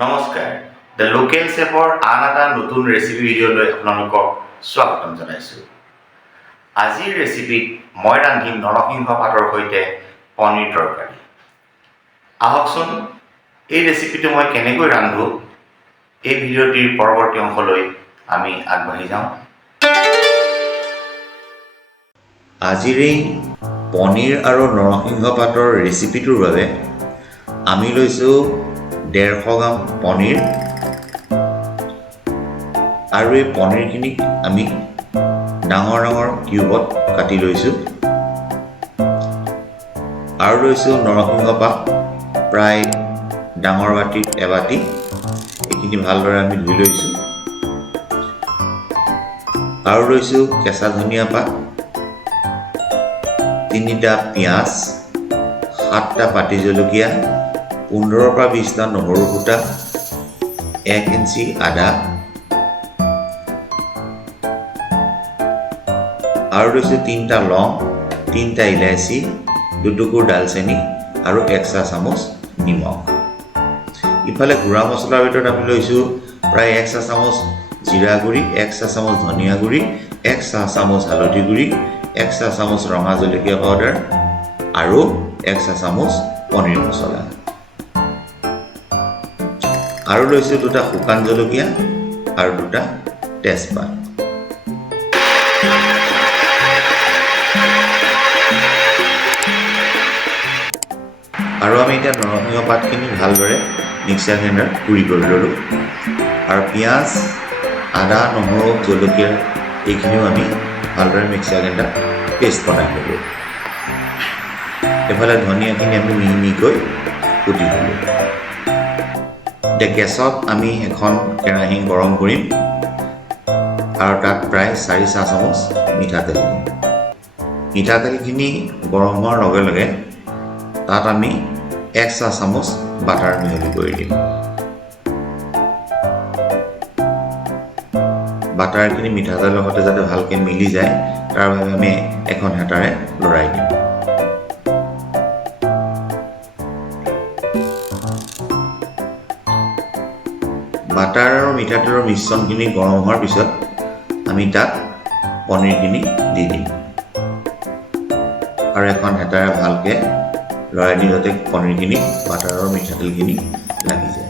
নমস্কাৰ the local চেফৰ আন এটা নতুন ৰেচিপি ভিডিঅ'লৈ আপোনালোকক স্বাগতম জনাইছোঁ। আজিৰ ৰেচিপিত মই ৰান্ধিম নৰসিংহ পাতৰ সৈতে পনীৰ তৰকাৰী। আহকচোন এই ৰেচিপিটো মই কেনেকৈ ৰান্ধো এই ভিডিঅ'টিৰ পৰৱৰ্তী অংশলৈ আমি আগবাঢ়ি যাওঁ। আজিৰ এই পনীৰ আৰু নৰসিংহ পাতৰ ৰেচিপিটোৰ বাবে আমি লৈছোঁ 150 গ্ৰাম পনীৰ আৰু এই পনীৰখিনিক আমি ডাঙৰ ডাঙৰ কিউবত কাটি লৈছোঁ আৰু লৈছোঁ নৰসিংহ পাত প্ৰায় ডাঙৰ বাটিত এবাটি। এইখিনি ভালদৰে আমি ধুই লৈছোঁ আৰু লৈছোঁ কেঁচা ধনিয়া পাত, 3টা পিঁয়াজ, 7টা পাতি জলকীয়া, 15 পৰা 20টা নহৰু ফুটা, 1 ইঞ্চি আদা আৰু লৈছোঁ 3টা লং, 3টা ইলাচি, 2 টুকুৰ ডালচেনি আৰু 1 চামুচ নিমখ। ইফালে গুড়া মছলাৰ ভিতৰত আমি লৈছোঁ প্ৰায় 1 চামুচ জিৰা গুড়ি, 1 চামুচ ধনিয়া গুড়ি, 1 চামুচ হালধি গুড়ি, 1 চামুচ ৰঙা জলকীয়া পাউডাৰ আৰু 1 চামুচ পনীৰ মছলা আৰু লৈছোঁ 2টা শুকান জলকীয়া আৰু 2টা তেজপাত। আৰু আমি এতিয়া নৰসিংহ পাতখিনি ভালদৰে মিক্সাৰ গ্ৰাইণ্ডাৰত গুড়ি কৰি ল'লোঁ আৰু পিঁয়াজ, আদা, নহৰু, জলকীয়া এইখিনিও আমি ভালদৰে মিক্সাৰ গ্ৰাইণ্ডাৰত পেষ্ট বনাই ল'লোঁ। এইফালে ধনিয়াখিনি আমি মিহি মিহিকৈ কুটি ল'লোঁ। এতিয়া গেছত আমি এখন কেৰাহী গৰম কৰিম আৰু তাত প্ৰায় 4 চামুচ মিঠাতেল দিম। মিঠাতেলখিনি গৰম হোৱাৰ লগে লগে তাত আমি 1 চামুচ বাটাৰ মিহলি কৰি দিম। বাটাৰখিনি মিঠাতেলৰ লগতে যাতে ভালকৈ মিলি যায় তাৰ বাবে আমি এখন হেতাৰে লৰাই দিম। বাটাৰ আৰু মিঠাতেলৰ মিশ্ৰণখিনি গৰম হোৱাৰ পিছত আমি তাত পনীৰখিনি দি দিম আৰু এখন হেতাৰে ভালকৈ লৰাই দিম যাতে পনীৰখিনি বাটাৰ আৰু মিঠাতেলখিনি লাগি যায়।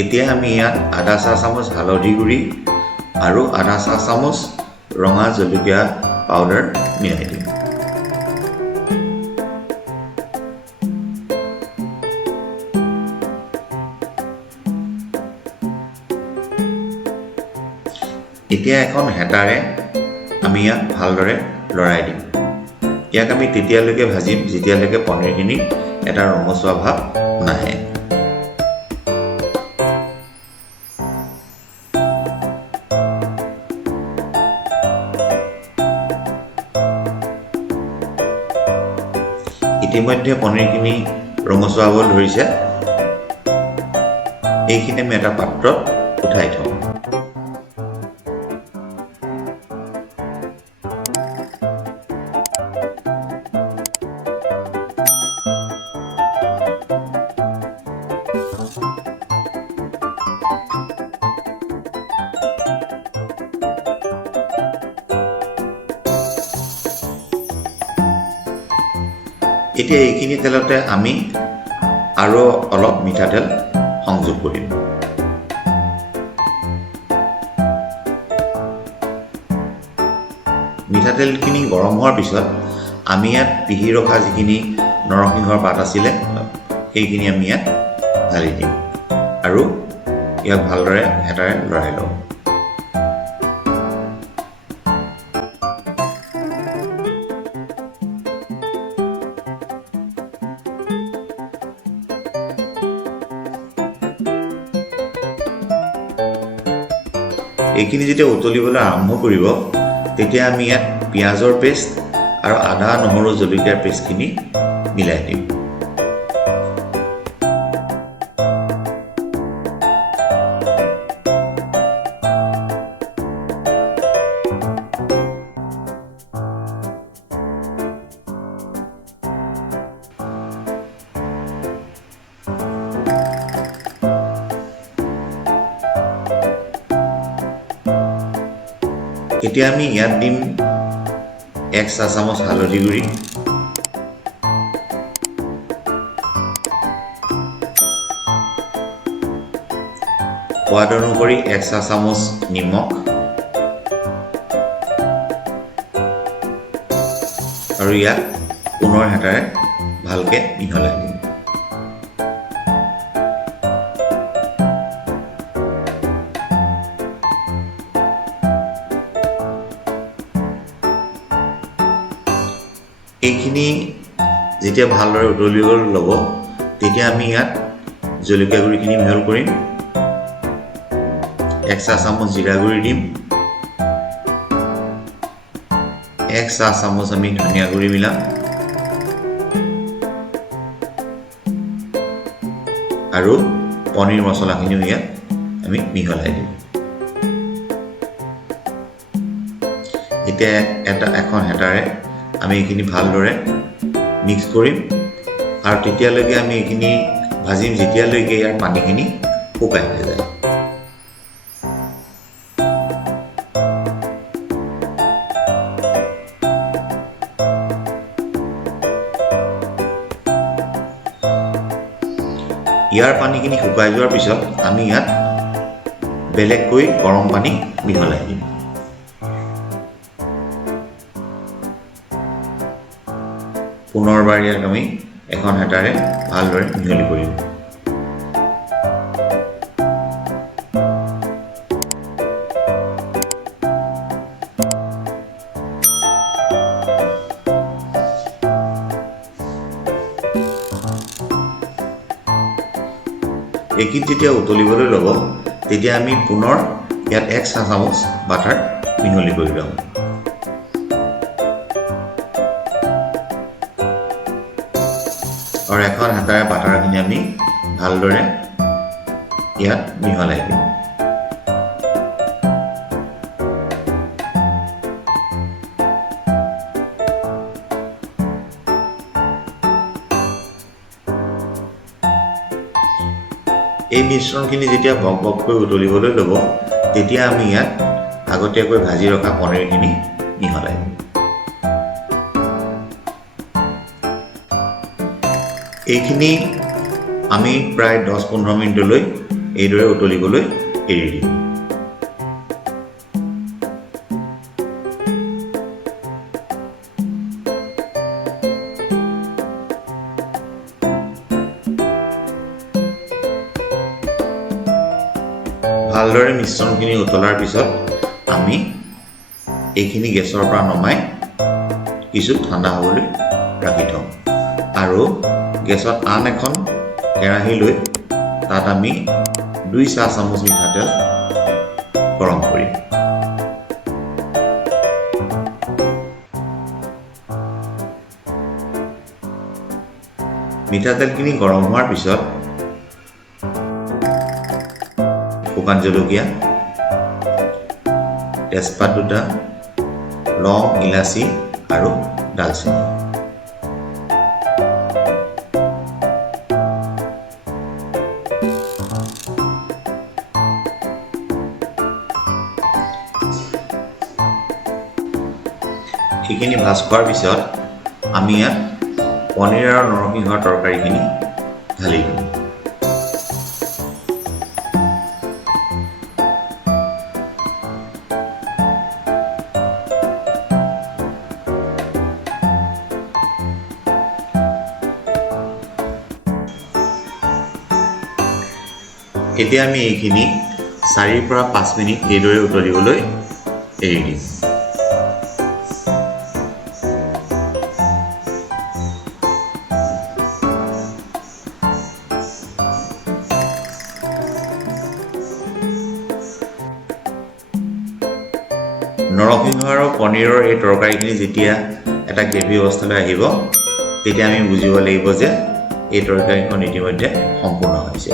এতিয়া আমি ইয়াত আধা চামুচ হালধি গুড়ি আৰু আধা চামুচ ৰঙা জলকীয়া পাউডাৰ মিলাই দিম। এতিয়া এখন হেতাৰে আমি ইয়াক ভালদৰে লৰাই দিম। ইয়াক আমি তেতিয়ালৈকে ভাজিম যেতিয়ালৈকে পনীৰখিনি এটা ৰঙচুৱা ভাৱ নাহে। ইতিমধ্যে পনীৰখিনি ৰঙচুৱা হ'বলৈ ধৰিছে। এইখিনি আমি এটা পাত্ৰত উঠাই থওঁ। এতিয়া এইখিনি তেলতে আমি আৰু অলপ মিঠাতেল সংযোগ কৰিম। মিঠাতেলখিনি গৰম হোৱাৰ পিছত আমি ইয়াত পিহি ৰখা যিখিনি নৰসিংহৰ পাত আছিলে সেইখিনি আমি ইয়াত ঢালি দিম আৰু ইয়াক ভালদৰে হেতাৰে লৰাই লওঁ। এইখিনি যেতিয়া উতলিবলৈ আৰম্ভ কৰিব তেতিয়া আমি ইয়াত পিঁয়াজৰ পেষ্ট আৰু আদা নহৰু জলকীয়াৰ পেষ্টখিনি মিলাই দিম। এতিয়া আমি ইয়াত দিম 1 চাহ চামুচ হালধি গুড়ি, সোৱাদ অনুসৰি 1 চাহ চামুচ নিমখ আৰু ইয়াক পুনৰ হেতাৰে ভালকৈ মিহলাই দিম। এইখিনি যেতিয়া ভালদৰে উতলিব ল'ব তেতিয়া আমি ইয়াত জলকীয়া গুড়িখিনি মিহল কৰিম, 1 চাহ চামুচ জিৰা গুড়ি দিম, 1 চাহ চামুচ আমি ধনিয়া গুড়ি মিলাম আৰু পনীৰ মছলাখিনিও ইয়াত আমি মিহলাই দিম। এতিয়া এখন হেতাৰে আমি এইখিনি ভালদৰে মিক্স কৰিম আৰু তেতিয়ালৈকে আমি এইখিনি ভাজিম যেতিয়ালৈকে ইয়াৰ পানীখিনি শুকাই নাযায়। ইয়াৰ পানীখিনি শুকাই যোৱাৰ পিছত আমি ইয়াত বেলেগকৈ গৰম পানী মিহলাই দিম। পুনৰবাৰ ইয়াক আমি এখন হেতাৰে ভালদৰে মিহলি কৰিম। এইখিনি যেতিয়া উতলিবলৈ ল'ব তেতিয়া আমি পুনৰ ইয়াত 1 চাহ চামুচ বাটাৰ মিহলি কৰি লওঁ। আৰু এখন হেতাৰে বাটাৰখিনি আমি ভালদৰে ইয়াত মিহলাই দিম। এই মিশ্ৰণখিনি যেতিয়া বকবককৈ উতলিবলৈ ল'ব তেতিয়া আমি ইয়াত আগতীয়াকৈ ভাজি ৰখা পনীৰখিনি মিহলাই দিম। এইখিনি আমি প্ৰায় 10-15 মিনিটলৈ এইদৰে উতলিবলৈ এৰি দিম। ভালদৰে মিশ্ৰণখিনি উতলাৰ পিছত আমি এইখিনি গেছৰ পৰা নমাই কিছু ঠাণ্ডা হ'বলৈ ৰাখি থওঁ আৰু গেছত আন এখন কেৰাহী লৈ তাত আমি 2 চাহ চামুচ মিঠাতেল গৰম কৰিম। মিঠাতেলখিনি গৰম হোৱাৰ পিছত শুকান জলকীয়া, তেজপাত 2টা, লং, ইলাচি আৰু ডালচেনি। এইখিনি ভাজ খোৱাৰ পিছত আমি ইয়াত পনীৰ আৰু নৰসিংহৰ তৰকাৰীখিনি ঢালি দিম। এতিয়া আমি এইখিনি 4 পৰা 5 মিনিট এইদৰে উতলিবলৈ এৰি দিম। নৰসিংহ আৰু পনীৰৰ এই তৰকাৰীখিনি যেতিয়া এটা গ্ৰেভি অৱস্থালৈ আহিব তেতিয়া আমি বুজিব লাগিব যে এই তৰকাৰীখন ইতিমধ্যে সম্পূৰ্ণ হৈছে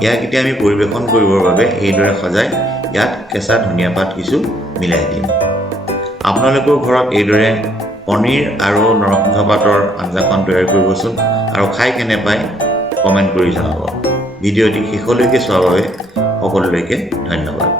ইয়াক এতিয়া আমি পৰিৱেশন কৰিবৰ বাবে এইদৰে সজাই ইয়াত কেঁচা ধনিয়া পাত কিছু মিলাই দিম আপোনালোকৰ ঘৰত এইদৰে পনীৰ আৰু নৰসিংহ পাতৰ আঞ্জাখন তৈয়াৰ কৰিবচোন আৰু খাই কেনে পায় কমেণ্ট কৰি জনাব ভিডিঅ'টি শেষলৈকে চোৱাৰ বাবে সকলোলৈকে ধন্যবাদ